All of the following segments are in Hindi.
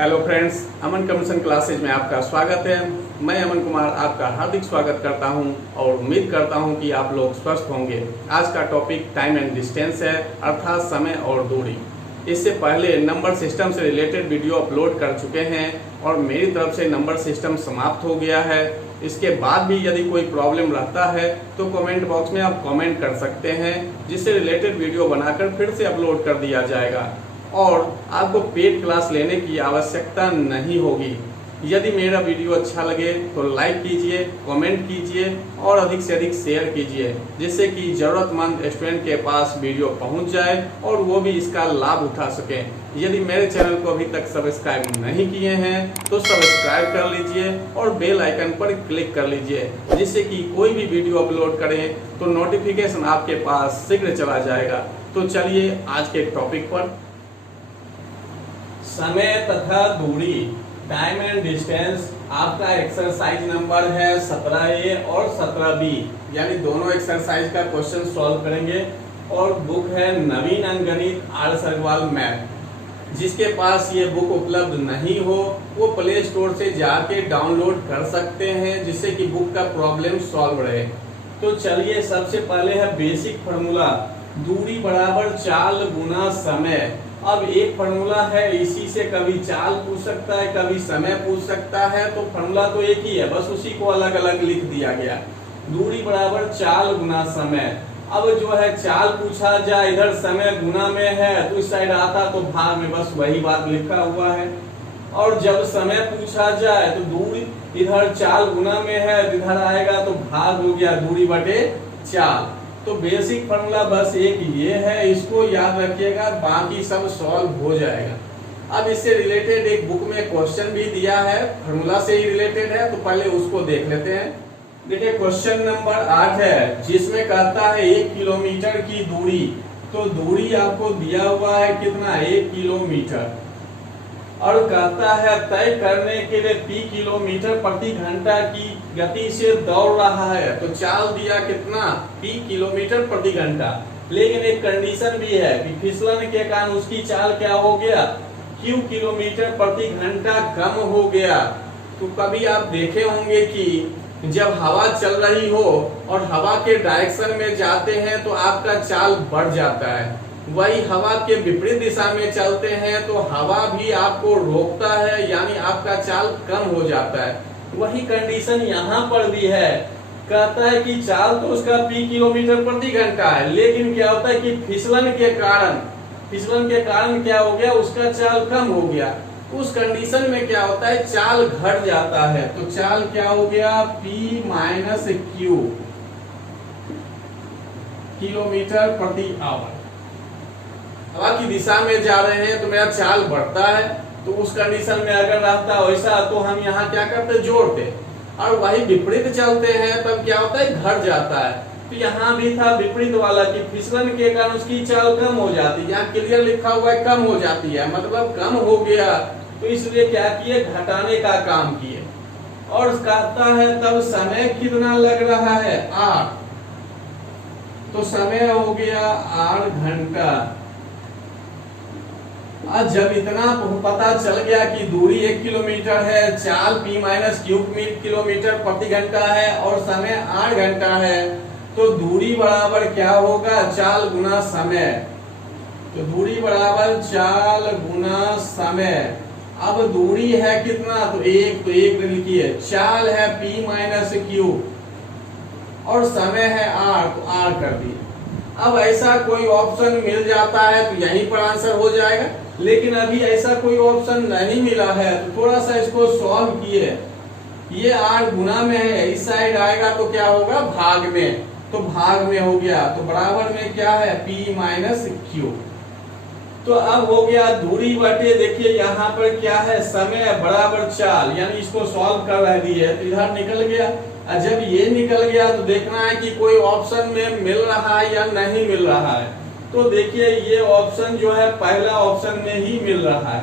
हेलो फ्रेंड्स, अमन कम्युनिकेशन क्लासेज में आपका स्वागत है। मैं अमन कुमार आपका हार्दिक स्वागत करता हूं और उम्मीद करता हूं कि आप लोग स्वस्थ होंगे। आज का टॉपिक टाइम एंड डिस्टेंस है, अर्थात समय और दूरी। इससे पहले नंबर सिस्टम से रिलेटेड वीडियो अपलोड कर चुके हैं और मेरी तरफ से नंबर सिस्टम समाप्त हो गया है। इसके बाद भी यदि कोई प्रॉब्लम रहता है तो कमेंट बॉक्स में आप कमेंट कर सकते हैं, जिससे रिलेटेड वीडियो बनाकर फिर से अपलोड कर दिया जाएगा और आपको पेड क्लास लेने की आवश्यकता नहीं होगी। यदि मेरा वीडियो अच्छा लगे तो लाइक कीजिए, कमेंट कीजिए और अधिक से अधिक शेयर कीजिए, जिससे कि ज़रूरतमंद स्टूडेंट के पास वीडियो पहुंच जाए और वो भी इसका लाभ उठा सकें। यदि मेरे चैनल को अभी तक सब्सक्राइब नहीं किए हैं तो सब्सक्राइब कर लीजिए और बेल आइकन पर क्लिक कर लीजिए, जिससे कि कोई भी वीडियो अपलोड करें तो नोटिफिकेशन आपके पास शीघ्र चला जाएगा। तो चलिए आज के टॉपिक पर। समय तथा दूरी, टाइम एंड डिस्टेंस, आपका एक्सरसाइज नंबर है 17A और 17B, यानी दोनों एक्सरसाइज का क्वेश्चन सॉल्व करेंगे। और बुक है नवीन अंकगणित आर सरवाल मैथ। जिसके पास ये बुक उपलब्ध नहीं हो वो प्ले स्टोर से जाके डाउनलोड कर सकते हैं, जिससे कि बुक का प्रॉब्लम सॉल्व रहे। तो चलिए सबसे पहले है बेसिक फार्मूला, दूरी बराबर चाल गुना समय। अब एक फार्मूला है, इसी से कभी चाल पूछ सकता है, कभी समय पूछ सकता है, तो फार्मूला तो एक ही है, बस उसी को अलग अलग लिख दिया गया। दूरी बराबर चाल गुना समय। अब जो है चाल पूछा जाए, इधर समय गुना में है तो इस साइड आता तो भाग में, बस वही बात लिखा हुआ है। और जब समय पूछा जाए तो दूरी इधर चाल गुना में है, इधर आएगा तो भाग हो गया दूरी बटे चाल। तो बेसिक फार्मूला बस एक ये है, इसको याद रखिएगा, बाकी सब सॉल्व हो जाएगा। अब इससे रिलेटेड एक बुक में क्वेश्चन भी दिया है, फार्मूला से ही रिलेटेड है, तो पहले उसको देख लेते हैं। देखिए क्वेश्चन नंबर 8 है, जिसमें कहता है 1 किलोमीटर की दूरी। तो दूरी आपको दिया हुआ है कितना, 1 किलोमीटर, और कहता है तय करने के लिए p किलोमीटर प्रति घंटा की गति से दौड़ रहा है। तो चाल दिया कितना, p किलोमीटर प्रति घंटा, लेकिन एक कंडीशन भी है कि फिसलन के कारण उसकी चाल क्या हो गया, q किलोमीटर प्रति घंटा कम हो गया। तो कभी आप देखे होंगे कि जब हवा चल रही हो और हवा के डायरेक्शन में जाते हैं तो आपका चाल बढ़ जाता है, वही हवा के विपरीत दिशा में चलते हैं तो हवा भी आपको रोकता है, यानी आपका चाल कम हो जाता है। वही कंडीशन यहाँ पर भी है, कहता है कि चाल तो उसका p किलोमीटर प्रति घंटा है, लेकिन क्या होता है कि फिसलन के कारण क्या हो गया, उसका चाल कम हो गया। उस कंडीशन में क्या होता है, चाल घट जाता है। तो चाल क्या हो गया, p माइनस q किलोमीटर प्रति आवर। हवा की दिशा में जा रहे हैं तो मेरा चाल बढ़ता है, तो उस कंडीशन में अगर रहता वैसा तो हम यहाँ क्या करते, जोड़ते, और वही विपरीत चलते हैं तब क्या होता है, घट जाता है। तो यहाँ भी था विपरीत वाला कि फिसलन के कारण उसकी चाल कम हो जाती है, यहाँ क्लियर लिखा हुआ है कम हो जाती है, मतलब कम हो गया, तो इसलिए क्या किए, घटाने का काम किए। और कहता है तब समय कितना लग रहा है, 8, तो समय हो गया 8 घंटा। आज जब इतना पता चल गया कि दूरी 1 किलोमीटर है, चाल p माइनस क्यू किलोमीटर प्रति घंटा है और समय 8 घंटा है, तो दूरी बराबर क्या होगा, चाल गुना समय। तो दूरी बराबर चाल गुना समय। अब दूरी है कितना, तो 1, तो 1 लिखिए, चाल है p माइनस क्यू और समय है 8, तो 8 कर दिए। अब ऐसा कोई ऑप्शन मिल जाता है तो यहीं पर आंसर हो जाएगा, लेकिन अभी ऐसा कोई ऑप्शन नहीं मिला है, तो थोड़ा सा इसको सॉल्व किए। ये 8 गुना में है, इस साइड आएगा तो क्या होगा, भाग में, तो भाग में हो गया, तो बराबर में क्या है, p माइनस क्यू। तो अब हो गया दूरी बटे, देखिए यहाँ पर क्या है, समय बराबर चाल, यानी इसको सॉल्व कर रह दिए तो इधर निकल गया। जब ये निकल गया तो देखना है कि कोई ऑप्शन में मिल रहा है या नहीं मिल रहा है। तो देखिए ये ऑप्शन जो है पहला ऑप्शन में ही मिल रहा है।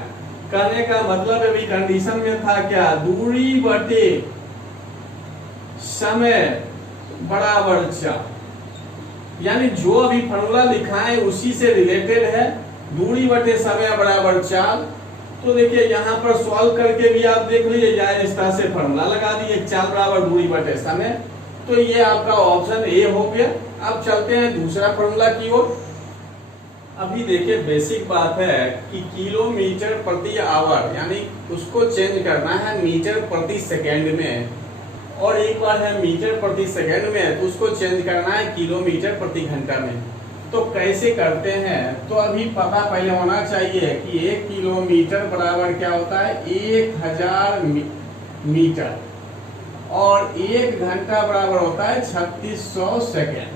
कहने का मतलब अभी कंडीशन में था क्या, दूरी बटे समय बराबर चाल, यानी जो अभी फार्मूला लिखा है उसी से रिलेटेड है। दूरी बटे समय बराबर चाल, तो देखिए यहाँ पर सॉल्व करके भी आप देख लीजिए, या इस तरह से फॉर्मूला लगा दिए, चाल बराबर दूरी बटे समय। तो ये आपका ऑप्शन ए हो गया। अब चलते हैं दूसरा फॉर्मूला की ओर। अभी देखिए बेसिक बात है कि किलोमीटर प्रति आवर यानी उसको चेंज करना है मीटर प्रति सेकेंड में, और एक बार है मीटर प्रति सेकेंड में तो उसको चेंज करना है किलोमीटर प्रति घंटा में। तो कैसे करते हैं, तो अभी पता पहले होना चाहिए कि 1 किलोमीटर बराबर क्या होता है 1000 मीटर, और 1 घंटा बराबर होता है 3600 सेकेंड।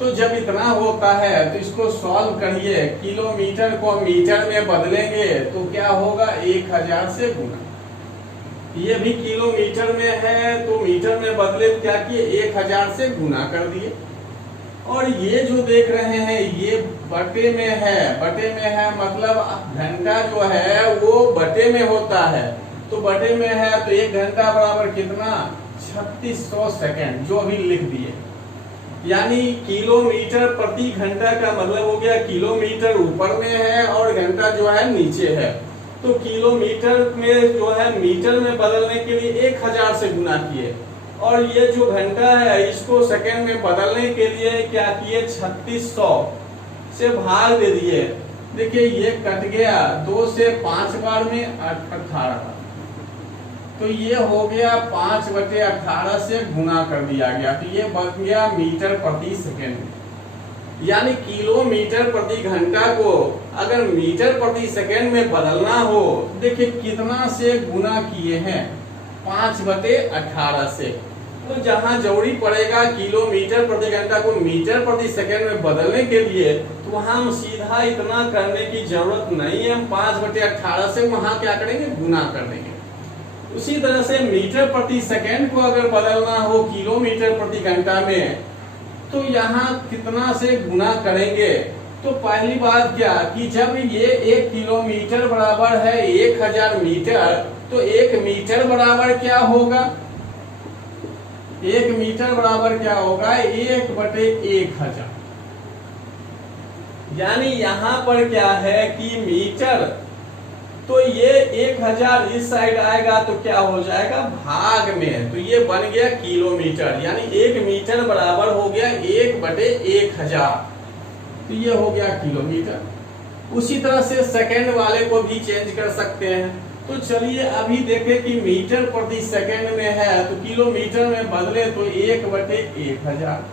तो जब इतना होता है तो इसको सॉल्व करिए, किलोमीटर को मीटर में बदलेंगे तो क्या होगा 1000 से गुना। ये भी किलोमीटर में है तो मीटर में बदले क्या किए 1000 से गुना कर दिए। और ये जो देख रहे हैं ये बटे में है, बटे में है मतलब घंटा जो है वो बटे में होता है, तो बटे में है तो 1 घंटा बराबर कितना 3600 सेकेंड, जो अभी लिख दिए। यानी किलोमीटर प्रति घंटा का मतलब हो गया किलोमीटर ऊपर में है और घंटा जो है नीचे है। तो किलोमीटर में जो है मीटर में बदलने के लिए 1000 से गुना किए, और ये जो घंटा है इसको सेकेंड में बदलने के लिए क्या किए 3600 से भाग दे दिए। देखिए ये कट गया 2 से 5 बार में 18, तो ये हो गया 5/18 से गुना कर दिया गया, तो ये बन गया मीटर प्रति सेकेंड। यानी किलोमीटर प्रति घंटा को अगर मीटर प्रति सेकेंड में बदलना हो, देखिए कितना से गुना किए हैं 5/18 से। तो जहां जरूरी पड़ेगा किलोमीटर प्रति घंटा को मीटर प्रति सेकेंड में बदलने के लिए, तो वहां हम सीधा इतना करने की जरूरत नहीं है, हम 5/18 से वहां क्या करेंगे गुना कर देंगे। उसी तरह से मीटर प्रति सेकेंड को अगर बदलना हो किलोमीटर प्रति घंटा में, तो यहाँ कितना से गुना करेंगे। तो पहली बात क्या कि जब ये 1 किलोमीटर बराबर है 1000 मीटर, तो 1 मीटर बराबर क्या होगा, 1 मीटर बराबर क्या होगा 1/1000। यानी यहाँ पर क्या है कि मीटर, तो ये 1000 इस साइड आएगा तो क्या हो जाएगा भाग में, तो ये बन गया किलोमीटर। यानी 1 मीटर बराबर हो गया 1/1000, तो ये हो गया किलोमीटर। उसी तरह से सेकंड वाले को भी चेंज कर सकते हैं। तो चलिए अभी देखें कि मीटर प्रति सेकंड में है तो किलोमीटर में बदले तो 1/1000,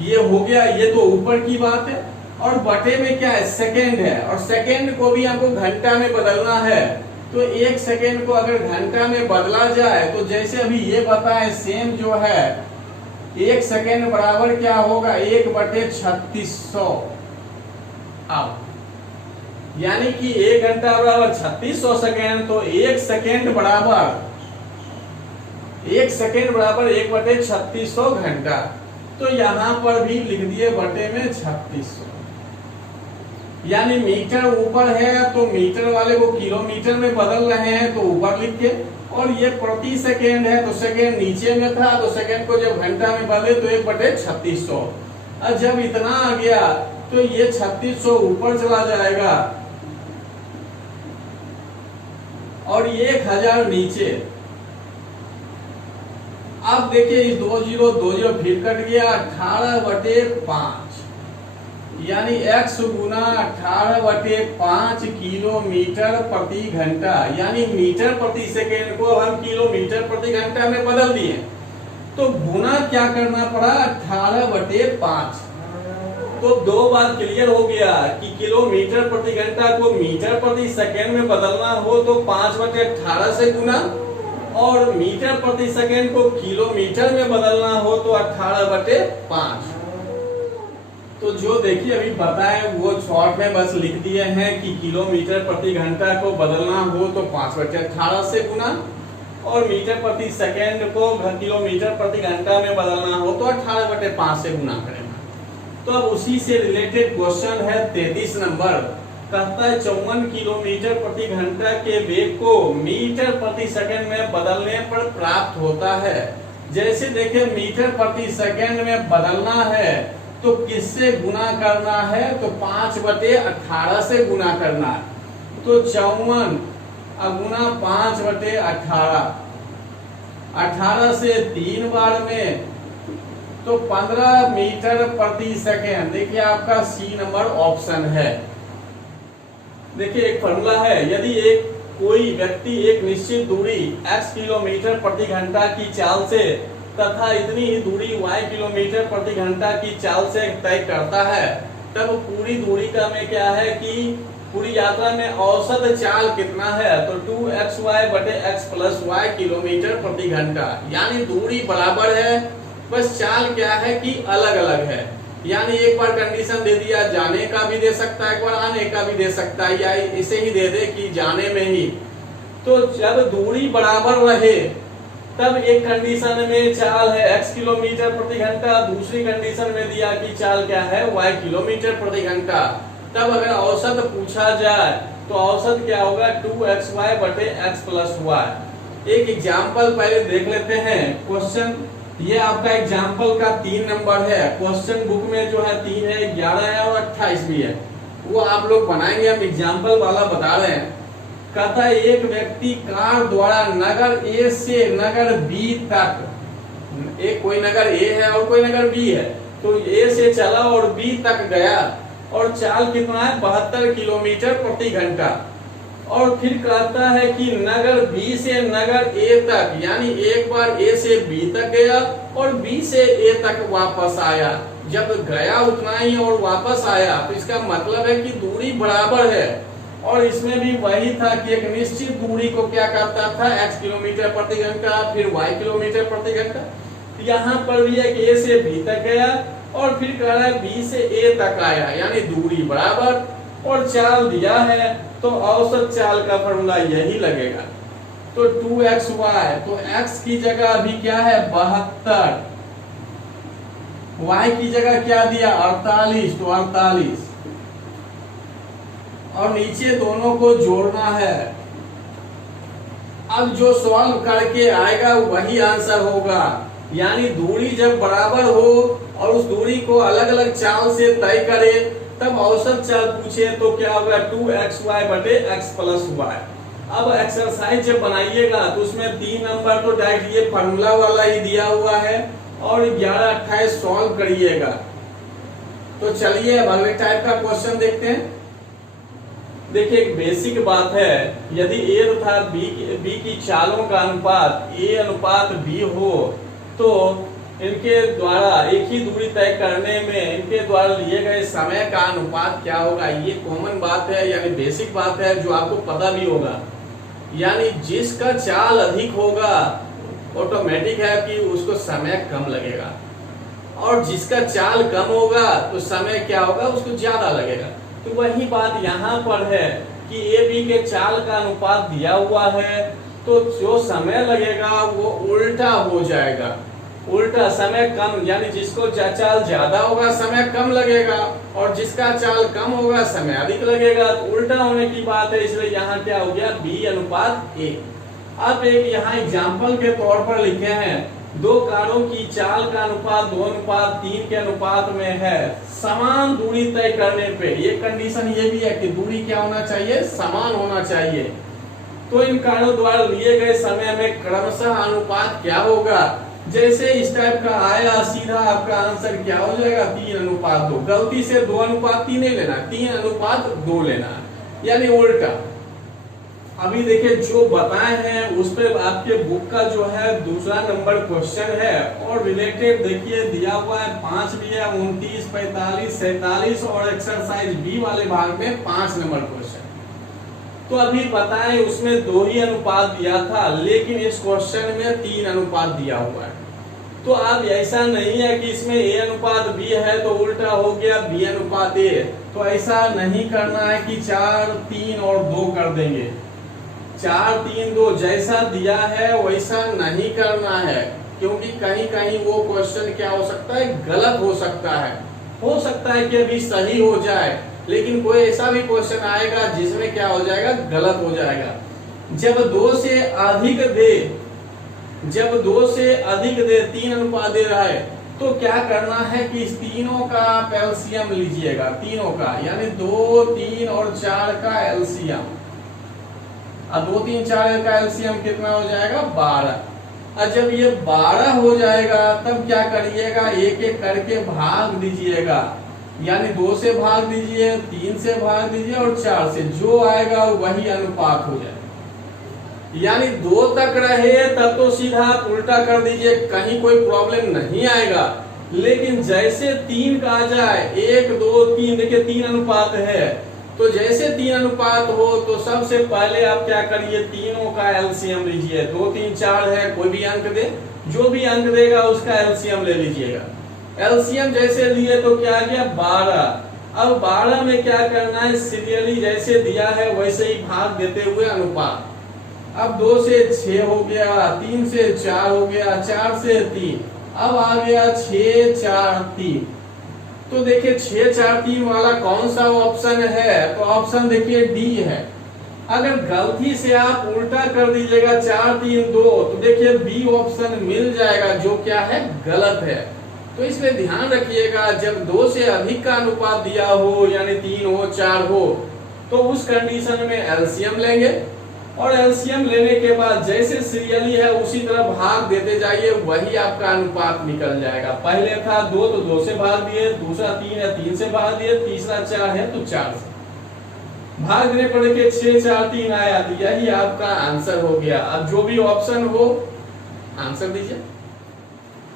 ये हो गया। ये तो ऊपर की बात है, और बटे में क्या है सेकंड है, और सेकंड को भी हमको घंटा में बदलना है। तो 1 सेकंड को अगर घंटा में बदला जाए तो जैसे अभी ये बताए सेम जो है 1 सेकंड बराबर क्या होगा 1/3600। अब यानी कि 1 घंटा बराबर 3600 सेकेंड, तो 1 सेकेंड बराबर 1/3600 घंटा। तो यहाँ पर भी लिख दिए बटे में 3600। यानी मीटर ऊपर है तो मीटर वाले को किलोमीटर में बदल रहे हैं तो ऊपर लिख के, और ये प्रति सेकेंड है तो सेकेंड नीचे में था, तो सेकेंड को जब घंटा में बदले तो 1/3600। और जब इतना आ गया तो ये 3600 ऊपर चला जाएगा और ये 1000 नीचे। अब देखिए इस 20 फिर कट गया 18/5, यानी x गुना 18/5 किलोमीटर प्रति घंटा। यानी मीटर प्रति सेकेंड को हम किलोमीटर प्रति घंटा में बदल दिए, तो गुना क्या करना पड़ा 18/5। तो 2 बात क्लियर हो गया कि किलोमीटर प्रति घंटा को मीटर प्रति सेकेंड में बदलना हो तो 5/18 से गुना, और मीटर प्रति सेकेंड को किलोमीटर में बदलना हो तो 18/5। तो जो देखिए अभी बताए वो शॉर्ट में बस लिख दिए हैं कि किलोमीटर प्रति घंटा को बदलना हो तो 5/18 से गुना, और मीटर प्रति सेकेंड को किलोमीटर प्रति घंटा में बदलना हो तो 18/5 से गुना करेंगे। तो अब उसी से रिलेटेड क्वेश्चन है 33 नंबर, कहता है 54 किलोमीटर प्रति घंटा के वेग को मीटर प्रति सेकेंड में बदलने पर प्राप्त होता है। जैसे देखें मीटर प्रति सेकेंड में बदलना है तो किससे गुना करना है, तो 5/18 से गुना करना है। तो 54 गुना 5/18, 18 से 3 बार में तो 15 मीटर प्रति सेकेंड। देखिए आपका सी नंबर ऑप्शन है। देखिए एक फॉर्मूला है, यदि एक कोई व्यक्ति एक निश्चित दूरी x किलोमीटर प्रति घंटा की चाल से तथा इतनी ही दूरी y किलोमीटर प्रति घंटा की चाल से तय करता है, तब पूरी दूरी का में क्या है कि पूरी यात्रा में औसत चाल कितना है, तो 2xy/x + y किलोमीटर प्रति घंटा। यानी दूरी बराबर है, बस चाल क्या है कि अलग अलग है। यानी एक बार कंडीशन दे दिया, जाने का भी दे सकता है, एक बार आने का भी दे सकता है, या इसे ही दे दे कि जाने में ही। तो जब दूरी बराबर रहे तब एक कंडीशन में चाल है x किलोमीटर प्रति घंटा, दूसरी कंडीशन में दिया कि चाल क्या है y किलोमीटर प्रति घंटा। तब अगर औसत पूछा जाए तो औसत क्या होगा, 2xy/x + y। एक एग्जाम्पल पहले देख लेते हैं। क्वेश्चन ये आपका एग्जाम्पल का 3 नंबर है। क्वेश्चन बुक में जो है 3 है, 11 है और 28 भी है, वो आप लोग बनाएंगे। हम एग्जाम्पल वाला बता रहे हैं। कहता है एक व्यक्ति कार द्वारा नगर ए से नगर बी तक, एक कोई नगर ए है और कोई नगर बी है, तो ए से चला और बी तक गया और चाल कितना है 72 किलोमीटर प्रति घंटा। और फिर कहता है कि नगर बी से नगर ए तक, यानी एक बार ए से बी तक गया और बी से ए तक वापस आया। जब गया उतना ही और वापस आया, तो इसका मतलब है कि दूरी बराबर है। और इसमें भी वही था कि एक निश्चित दूरी को क्या करता था, x किलोमीटर प्रति घंटा, फिर y किलोमीटर प्रति घंटा। यहाँ पर भी है कि a से b तक गया और फिर कह रहा है b से a तक आया, यानी दूरी बराबर और चाल दिया है, तो औसत चाल का फॉर्मूला यही लगेगा। तो 2xy, तो x की जगह अभी क्या है 72, y की जगह क्या दिया 48, तो 48, और नीचे दोनों को जोड़ना है। अब जो सॉल्व करके आएगा वही आंसर होगा। यानी दूरी जब बराबर हो और उस दूरी को अलग अलग चाल से तय करे, तब औसत चाल पूछे तो क्या होगा 2xy/x + y। अब एक्सरसाइज जब बनाइएगा तो उसमें 3 नंबर तो डायरेक्ट ये फॉर्मूला वाला ही दिया हुआ है और 11, 28 सॉल्व करिएगा। तो चलिए अब अगले टाइप का क्वेश्चन देखते हैं। देखिए एक बेसिक बात है, यदि a तथा b की चालों का अनुपात a/b हो, तो इनके द्वारा एक ही दूरी तय करने में इनके द्वारा लिए गए समय का अनुपात क्या होगा। ये कॉमन बात है, यानी बेसिक बात है, जो आपको पता भी होगा। यानी जिसका चाल अधिक होगा ऑटोमेटिक है कि उसको समय कम लगेगा, और जिसका चाल कम होगा तो समय क्या होगा, उसको ज्यादा लगेगा। तो वही बात यहाँ पर है कि ए बी के चाल का अनुपात दिया हुआ है, तो जो समय लगेगा वो उल्टा हो जाएगा। उल्टा समय कम, यानी जिसको चाल ज्यादा होगा समय कम लगेगा, और जिसका चाल कम होगा समय अधिक लगेगा। तो उल्टा होने की बात है, इसलिए यहाँ क्या हो गया b/a। अब एक यहाँ एग्जाम्पल के तौर पर लिखे हैं, 2 कारों की चाल का अनुपात 2:3 के अनुपात में है, समान दूरी तय करने पे। ये कंडीशन ये भी है कि दूरी क्या होना चाहिए, समान होना चाहिए। तो इन कारों द्वारा लिए गए समय में क्रमशः अनुपात क्या होगा। जैसे इस टाइप का आया, सीधा आपका आंसर क्या हो जाएगा 3:2। गलती से 2:3 नहीं लेना, 3:2 लेना, यानी उल्टा। अभी देखिए जो बताए हैं उस पे आपके बुक का जो है दूसरा नंबर क्वेश्चन है, और रिलेटेड देखिए दिया हुआ है 5 भी है, 29, 45, 47 और एक्सरसाइज बी वाले भाग में 5 नंबर क्वेश्चन। तो अभी बताएं उसमें 2 ही अनुपात दिया था, लेकिन इस क्वेश्चन में 3 अनुपात दिया हुआ है। तो अब ऐसा नहीं है कि इसमें a/b है तो उल्टा हो गया b/a। तो ऐसा नहीं करना है कि 4, 3 और 2 कर देंगे। 4, 3, 2 जैसा दिया है वैसा नहीं करना है, क्योंकि कहीं कहीं वो क्वेश्चन क्या हो सकता है, गलत हो सकता है। हो सकता है कि अभी सही हो जाए, लेकिन कोई ऐसा भी क्वेश्चन आएगा जिसमें क्या हो जाएगा, गलत हो जाएगा। जब 2 से अधिक दे 3 अनुपात दे रहा है, तो क्या करना है कि इस तीनों का आप एलसीएम लीजिएगा, तीनों का, यानी 2, 3 और 4 का एलसीएम। अब 2, 3, 4 का एलसीएम कितना हो जाएगा? 12। और जब ये 12 हो जाएगा तब क्या करिएगा, एक एक करके भाग दीजिएगा, यानी 2 से भाग दीजिए, 3 से भाग दीजिए और 4 से, जो आएगा वही अनुपात हो जाएगा। यानी 2 तक रहे तब तो सीधा आप उल्टा कर दीजिए, कहीं कोई प्रॉब्लम नहीं आएगा। लेकिन जैसे 3 का आ जाए, 1, 2, 3, देखिए 3 अनुपात है, तो जैसे 3 अनुपात हो तो सबसे पहले आप क्या करिए, तीनों का एलसीएम लीजिए। 2, 3, 4 है, कोई भी अंक दे, जो भी अंक देगा उसका एलसीएम ले लीजिएगा। एलसीएम जैसे लिए तो क्या आ गया? 12। अब 12 में क्या करना है, सीरियली जैसे दिया है वैसे ही भाग देते हुए अनुपात। अब 2 से 6 हो गया, 3 से 4 हो गया, 4 से 3, अब आ गया 6, 4, 3। तो देखिए 6, 4, 3 वाला कौन सा ऑप्शन है? तो ऑप्शन देखिए डी है। अगर गलती से आप उल्टा कर दीजिएगा 4, 3, 2, तो देखिए बी ऑप्शन मिल जाएगा, जो क्या है? गलत है। तो इसलिए ध्यान रखिएगा, जब 2 से अधिक का अनुपात दिया हो, यानी 3 हो, 4 हो, तो उस कंडीशन में एलसीएम लेंगे, और एलसीएम लेने के बाद जैसे सीरियली है उसी तरह भाग देते जाइए, वही आपका अनुपात निकल जाएगा। पहले था 2 तो 2 से भाग दिए, दूसरा 3 है 3 से भाग दिए, तीसरा 4 है तो 4 से भाग देने पर देखिए 6, 4, 3 आया, तो यही आपका आंसर हो गया। अब जो भी ऑप्शन हो आंसर दीजिए।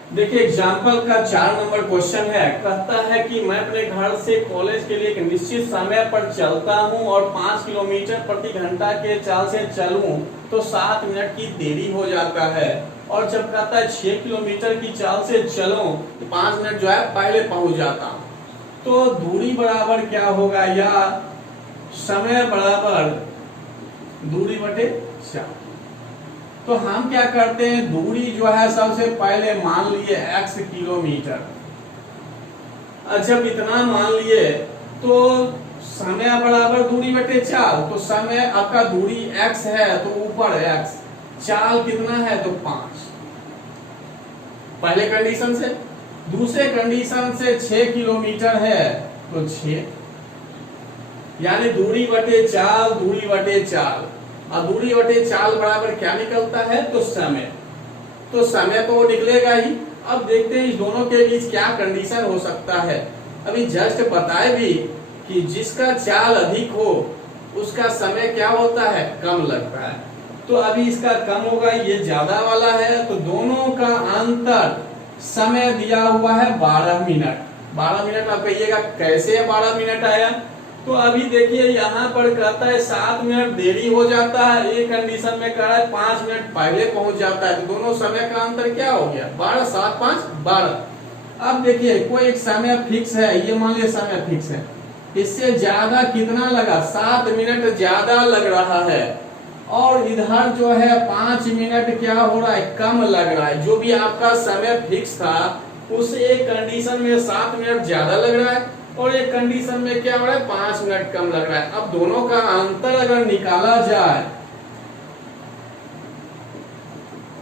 देखिए एग्जाम्पल का 4 नंबर क्वेश्चन है, कहता है कि मैं अपने घर से कॉलेज के लिए एक निश्चित समय पर चलता हूं और 5 किलोमीटर प्रति घंटा के चाल से चलूं तो 7 मिनट की देरी हो जाता है, और जब कहता है 6 किलोमीटर की चाल से चलो तो 5 मिनट जो है पहले पहुंच जाता हूं। तो दूरी बराबर क्या होगा, या समय बराबर दूरी बटे 4। तो हम क्या करते हैं, दूरी जो है सबसे पहले मान लिए x किलोमीटर। जब इतना मान लिए तो समय बराबर दूरी बटे 4, तो समय आपका दूरी x है तो ऊपर x, चाल कितना है तो 5, पहले कंडीशन से। दूसरे कंडीशन से 6 किलोमीटर है तो 6, यानी दूरी बटे चाल, दूरी बटे चाल, और दूरी बटे चाल बराबर क्या निकलता है तो समय। तो समय तो वो निकलेगा ही। अब देखते हैं इस दोनों के बीच क्या कंडीशन हो सकता है। अभी जस्ट बताए भी कि जिसका चाल अधिक हो उसका समय क्या होता है, कम लगता है। तो अभी इसका कम होगा, ये ज्यादा वाला है, तो दोनों का अंतर समय दिया हुआ है 12 मिनट। 12 मिनट आप कहिएगा कैसे 12 मिनट आया? तो अभी देखिए यहाँ पर कहता है 7 मिनट देरी हो जाता है, एक कंडीशन में कह रहा है 5 मिनट पहले पहुंच जाता है, तो दोनों समय का अंतर क्या हो गया 12, 7, 5, 12। अब देखिए कोई एक समय फिक्स है, ये मान लिया समय फिक्स है, इससे ज्यादा कितना लगा, 7 मिनट ज्यादा लग रहा है, और इधर जो है 5 मिनट क्या हो रहा है, कम लग रहा है। जो भी आपका समय फिक्स था उस एक कंडीशन में 7 मिनट ज्यादा लग रहा है, और एक कंडीशन में क्या हो रहा है 5 मिनट कम लग रहा है। अब दोनों का अंतर अगर निकाला जाए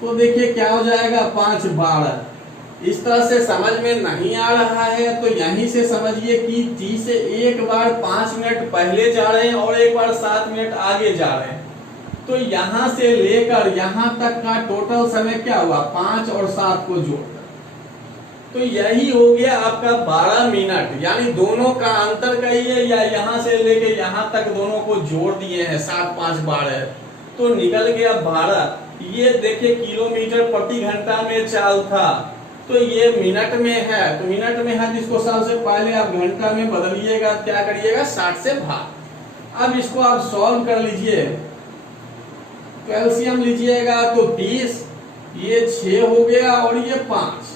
तो देखिए क्या हो जाएगा 5, 12। इस तरह से समझ में नहीं आ रहा है तो यहीं से समझिए कि टी से एक बार 5 मिनट पहले जा रहे हैं और एक बार 7 मिनट आगे जा रहे हैं, तो यहां से लेकर यहां तक का टोटल समय क्या हुआ 5 और 7 को जोड़, तो यही हो गया आपका 12 मिनट। यानी दोनों का अंतर कहिए या यहाँ से लेके यहाँ तक दोनों को जोड़ दिए हैं 7, 5, 12, तो निकल गया 12। ये देखिए किलोमीटर प्रति घंटा में चाल था, तो ये मिनट में है, तो मिनट में है जिसको सबसे पहले आप घंटा में बदलिएगा, क्या करिएगा 60 से भाग। अब इसको आप सॉल्व कर लीजिए, तो एलसीएम लीजिएगा तो 30, ये 6 हो गया और ये 5।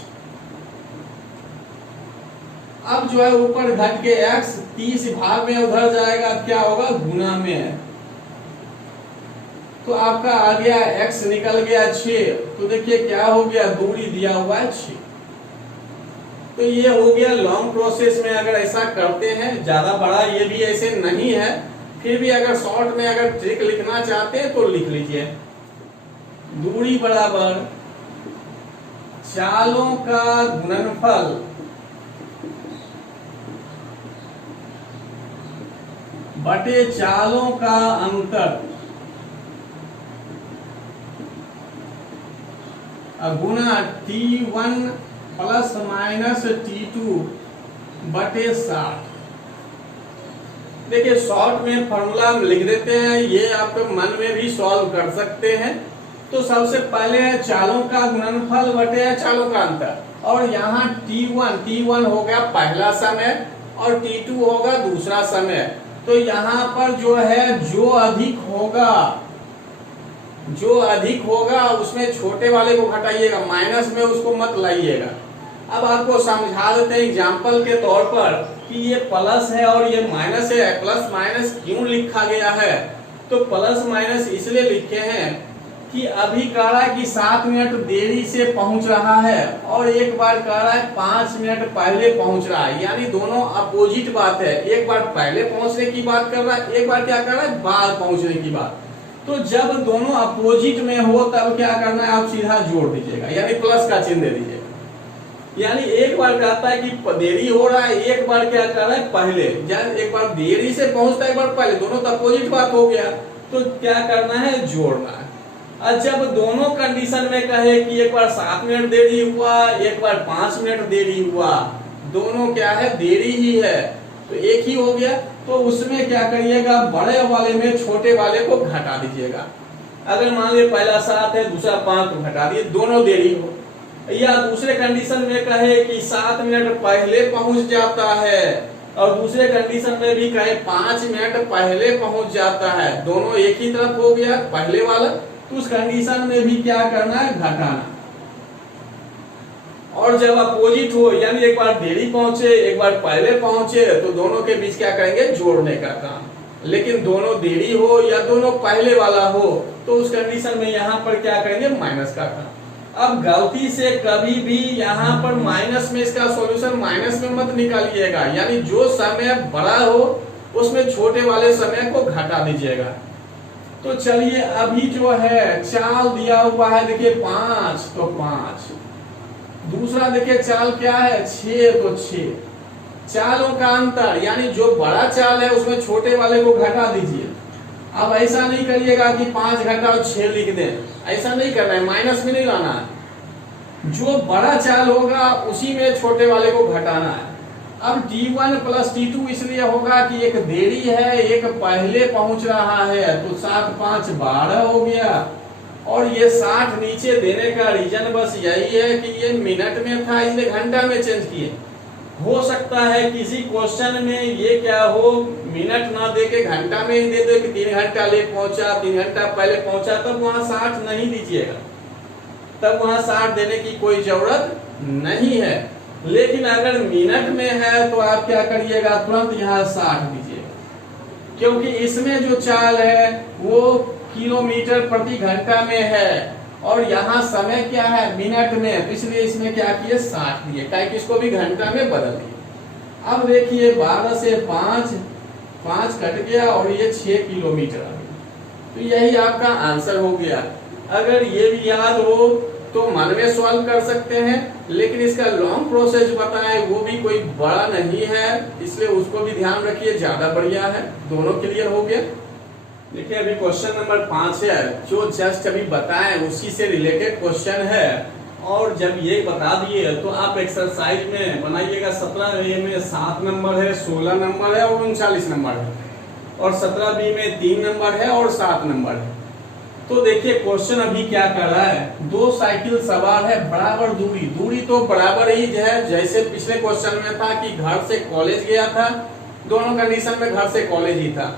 अब जो है ऊपर घट के x 30 भाग में उधर जाएगा, क्या होगा गुना में, तो आपका आ गया x निकल गया 6। तो देखिए क्या हो गया, दूरी दिया हुआ है 6। तो ये हो गया लॉन्ग प्रोसेस में अगर ऐसा करते हैं, ज्यादा बड़ा ये भी ऐसे नहीं है, फिर भी अगर शॉर्ट में अगर ट्रिक लिखना चाहते हैं तो लिख लीजिए। दूरी बराबर चालों का गुणनफल बटे चालों का अंतर गुना T1 प्लस माइनस T2 बटे 60। देखिए शॉर्ट में फॉर्मूला लिख देते हैं, ये आप मन में भी सॉल्व कर सकते हैं। तो सबसे पहले है चालों का गुणनफल बटे चालों का अंतर, और यहाँ T1 हो गया पहला समय और T2 होगा दूसरा समय। तो यहाँ पर जो है जो अधिक होगा उसमें छोटे वाले को घटाइएगा, माइनस में उसको मत लाइएगा। अब आपको समझा देते हैं एग्जाम्पल के तौर पर कि ये प्लस है और ये माइनस है। प्लस माइनस क्यों लिखा गया है? तो प्लस माइनस इसलिए लिखे हैं कि अभी कह रहा है कि 7 मिनट देरी से पहुंच रहा है और एक बार कह रहा है 5 मिनट पहले पहुंच रहा है, यानी दोनों अपोजिट बात है। एक बार पहले पहुंचने की बात कर रहा है, एक बार क्या कर रहा है, बाद पहुंचने की बात। तो जब दोनों अपोजिट में हो तब क्या करना है, आप सीधा जोड़ दीजिएगा, यानी प्लस का चिन्ह दे दीजिएगा। यानी एक बार कहता है कि देरी हो रहा है, एक बार क्या कर रहा है पहले, एक बार देरी से पहुंचता है, एक बार पहले, दोनों तो अपोजिट बात हो गया। तो क्या करना है, जोड़ना है। और जब दोनों कंडीशन में कहे कि एक बार 7 मिनट देरी हुआ, एक बार 5 मिनट देरी हुआ, दोनों क्या है, देरी ही है, तो एक ही हो गया। तो उसमें क्या करिएगा, बड़े वाले में छोटे वाले को घटा दीजिएगा। अगर मान लीजिए पहला 7 है, दूसरा 5 तो घटा दिए, दोनों देरी हो। या दूसरे कंडीशन में कहे कि 7 मिनट पहले पहुंच जाता है और दूसरे कंडीशन में भी कहे 5 मिनट पहले पहुंच जाता है, दोनों एक ही तरफ हो गया पहले वाला। तो उस कंडीशन में भी क्या करना है, घटाना। और जब अपोजिट हो, यानी एक बार देरी पहुंचे एक बार पहले पहुंचे, तो दोनों के बीच क्या करेंगे, जोड़ने का काम। लेकिन दोनों देरी हो या दोनों पहले वाला हो, तो उस कंडीशन में यहाँ पर क्या करेंगे, माइनस का काम। अब गलती से कभी भी यहाँ पर माइनस में इसका सॉल्यूशन माइनस में मत निकालिएगा, यानी जो समय बड़ा हो उसमें छोटे वाले समय को घटा दीजिएगा। तो चलिए अभी जो है चाल दिया हुआ है, देखिए 5 तो 5, दूसरा देखिए चाल क्या है, 6 तो 6। चालों का अंतर, यानी जो बड़ा चाल है उसमें छोटे वाले को घटा दीजिए। अब ऐसा नहीं करिएगा कि 5 घटाओ 6 लिख दें, ऐसा नहीं करना है, माइनस में नहीं लाना है। जो बड़ा चाल होगा उसी में छोटे वाले को घटाना है। अब T1 प्लस T2 इसलिए होगा कि एक देरी है, एक पहले पहुंच रहा है, तो 7 5 12 हो गया। और ये 60 नीचे देने का रीजन बस यही है कि ये मिनट में था, इसलिए घंटा में चेंज किए। हो सकता है किसी क्वेश्चन में ये क्या हो, मिनट ना दे के घंटा में ही दे दो कि 3 घंटा लेट पहुंचा, 3 घंटा पहले पहुंचा, तब वहां 60 नहीं दीजिएगा, तब वहां 60 देने की कोई जरूरत नहीं है। लेकिन अगर मिनट में है तो आप क्या करिएगा, तुरंत यहाँ 60 दीजिएगा, क्योंकि इसमें जो चाल है वो किलोमीटर प्रति घंटा में है और यहाँ समय क्या है, मिनट में, तो इसलिए इसमें क्या किए, 60 दिए, ताकि इसको भी घंटा में बदल दिए। अब देखिए 12 से 5 कट गया और ये 6 किलोमीटर आ गया। तो यही आपका आंसर हो गया। अगर ये भी याद हो तो मन में सॉल्व कर सकते हैं, लेकिन इसका लॉन्ग प्रोसेस बताएं वो भी कोई बड़ा नहीं है, इसलिए उसको भी ध्यान रखिए, ज्यादा बढ़िया है। दोनों क्लियर हो गया। देखिए अभी क्वेश्चन नंबर 5 है, जो जस्ट अभी बताएं उसी से रिलेटेड क्वेश्चन है। और जब ये बता दिए तो आप एक्सरसाइज में बनाइएगा। 17A में 7 नंबर है, 16 नंबर है और 39 नंबर है, और 17B में 3 नंबर है और 7 नंबर है। तो देखिए क्वेश्चन अभी क्या कर रहा है, 2 साइकिल सवार है, बराबर दूरी तो बराबर ही है, जैसे पिछले क्वेश्चन में था कि घर से कॉलेज गया था, दोनों कंडीशन में घर से कॉलेज ही था।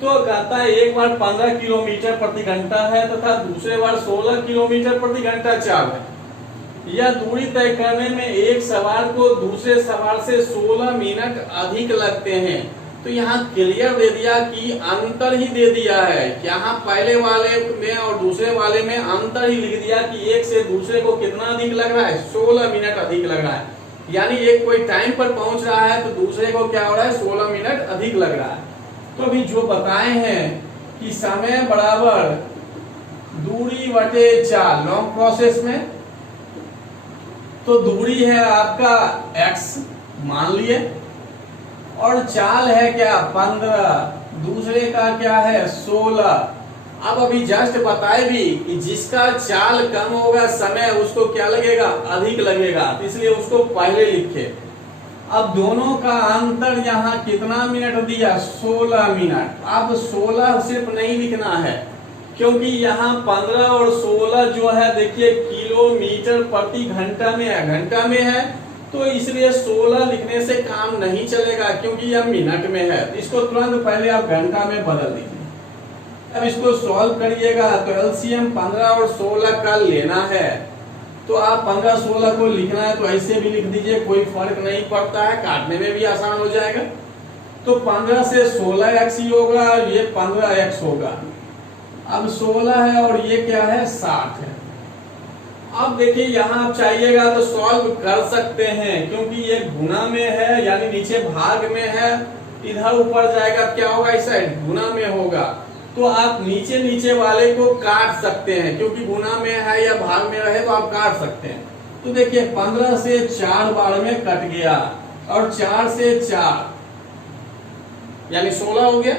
तो कहता है एक बार 15 किलोमीटर प्रति घंटा है तथा दूसरे बार 16 किलोमीटर प्रति घंटा चाल है। यह दूरी तय करने में एक सवार को दूसरे सवार से 16 मिनट अधिक लगते हैं। तो यहाँ क्लियर दे दिया कि अंतर ही दे दिया है, यहाँ पहले वाले में और दूसरे वाले में अंतर ही लिख दिया कि एक से दूसरे को कितना अधिक लग रहा है, 16 मिनट अधिक लग रहा है। यानी एक कोई टाइम पर पहुंच रहा है तो दूसरे को क्या हो रहा है, 16 मिनट अधिक लग रहा है। तो अभी जो बताए हैं कि समय बराबर दूरी बटे चाल, लॉन्ग प्रोसेस में तो दूरी है आपका x मान लिए, और चाल है क्या 15, दूसरे का क्या है 16। अब अभी जस्ट बताए भी कि जिसका चाल कम होगा समय उसको क्या लगेगा, अधिक लगेगा, इसलिए उसको पहले लिखे। अब दोनों का अंतर यहाँ कितना मिनट दिया, 16 मिनट। अब 16 सिर्फ नहीं लिखना है, क्योंकि यहाँ 15 और 16 जो है देखिए किलोमीटर प्रति घंटा में है, घंटा में है, तो इसलिए 16 लिखने से काम नहीं चलेगा, क्योंकि यह मिनट में है। इसको तुरंत पहले आप घंटा में बदल दीजिए। अब इसको सॉल्व करिएगा तो एलसीएम 15 और 16 का लेना है, तो आप 15-16 को लिखना है तो ऐसे भी लिख दीजिए, कोई फर्क नहीं पड़ता है, काटने में भी आसान हो जाएगा। तो 15 से 16x ही होगा, ये 15x होगा। अब 16 है और ये क्या है 60 है। अब देखिए यहाँ आप चाहिएगा तो सॉल्व कर सकते हैं, क्योंकि ये गुना में है यानी नीचे भाग में है, इधर ऊपर जाएगा क्या होगा, इस साइड गुना में होगा। तो आप नीचे नीचे वाले को काट सकते हैं, क्योंकि गुना में है या भाग में रहे तो आप काट सकते हैं। तो देखिए 15 से 4 बार में कट गया, और 4 से 4 यानी 16 हो गया।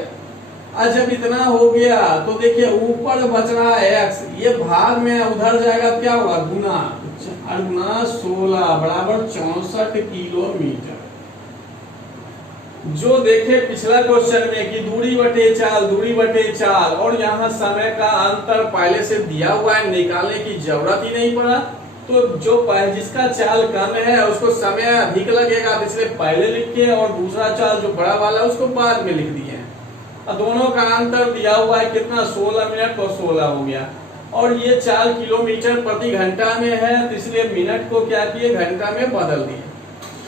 आज जब इतना हो गया तो देखिए ऊपर बच रहा है x, ये भाग में उधर जाएगा क्या होगा गुना, 4 गुना 16 बराबर 64 किलोमीटर। जो देखे पिछला क्वेश्चन में कि दूरी बटे चाल, और यहाँ समय का अंतर पहले से दिया हुआ है, निकालने की जरूरत ही नहीं पड़ा। तो जो जिसका चाल कम है उसको समय अधिक लगेगा, इसलिए पहले लिखे, और दूसरा चाल जो बड़ा वाला उसको बाद में लिख दिए। दोनों का अंतर दिया हुआ है कितना 16 मिनट, तो 16 हो गया। और ये चाल किलोमीटर प्रति घंटा में है, तो इसलिए मिनट को क्या किए घंटा में बदल दिए।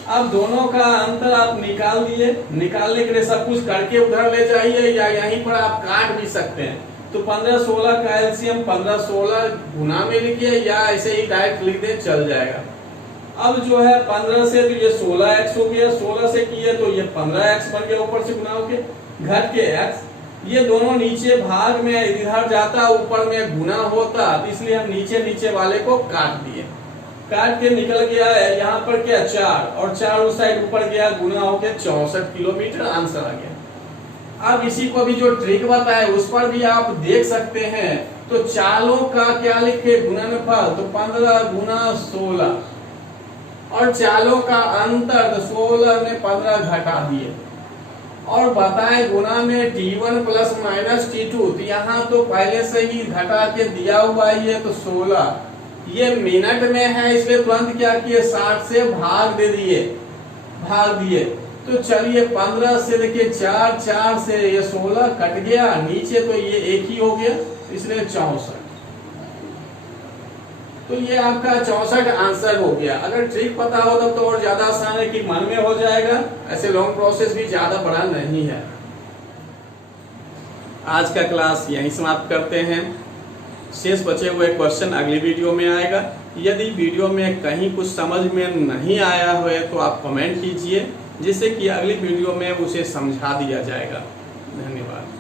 अब दोनों का अंतर आप निकाल दिए, निकालने के लिए सब कुछ करके उधर ले जाइए, या यहीं पर आप काट भी सकते हैं। तो 15-16 का एलसीएम 15-16 गुना में लिखिए, या ऐसे ही डायरेक्ट लिख दे चल जाएगा। अब जो है 15 से तो ये 16x हो गया, 16 से किए तो ये 15x बन गया, ऊपर से गुना होके घट के x, ये दोनों नीचे भाग में इधर जाता, ऊपर में गुना होता, तो इसलिए हम नीचे नीचे वाले को काट दिए। काट के निकल गया है यहाँ पर क्या 4, और 4 उस साइड ऊपर गया, गुना होके 64 किलोमीटर आंसर आ गया। अब इसी को भी जो ट्रिक बताया उस पर भी आप देख सकते हैं। तो चालों का क्या लिखे गुना में फल, तो 15 गुना 16, और चालों का अंतर 16 में 15 घटा दिए, और बताए गुना में t1 प्लस माइनस t2, तो यहाँ तो पहले से ही घटा के दिया हुआ है, ये तो 16, ये मिनट में है, इसलिए तुरंत क्या किए 60 से भाग दे दिए, भाग दिए। तो चलिए 15 से देखिए 4 से ये 16 कट गया, नीचे तो ये एक ही हो गया, इसलिए 64। तो ये आपका 64 आंसर हो गया। अगर ट्रिक पता हो तब तो और ज्यादा आसान है कि मन में हो जाएगा, ऐसे लॉन्ग प्रोसेस भी ज्यादा बड़ा नहीं है। आज का क्लास यहीं समाप्त करते हैं। शेष बचे हुए क्वेश्चन अगली वीडियो में आएगा। यदि वीडियो में कहीं कुछ समझ में नहीं आया हो तो आप कमेंट कीजिए, जिससे कि अगली वीडियो में उसे समझा दिया जाएगा। धन्यवाद।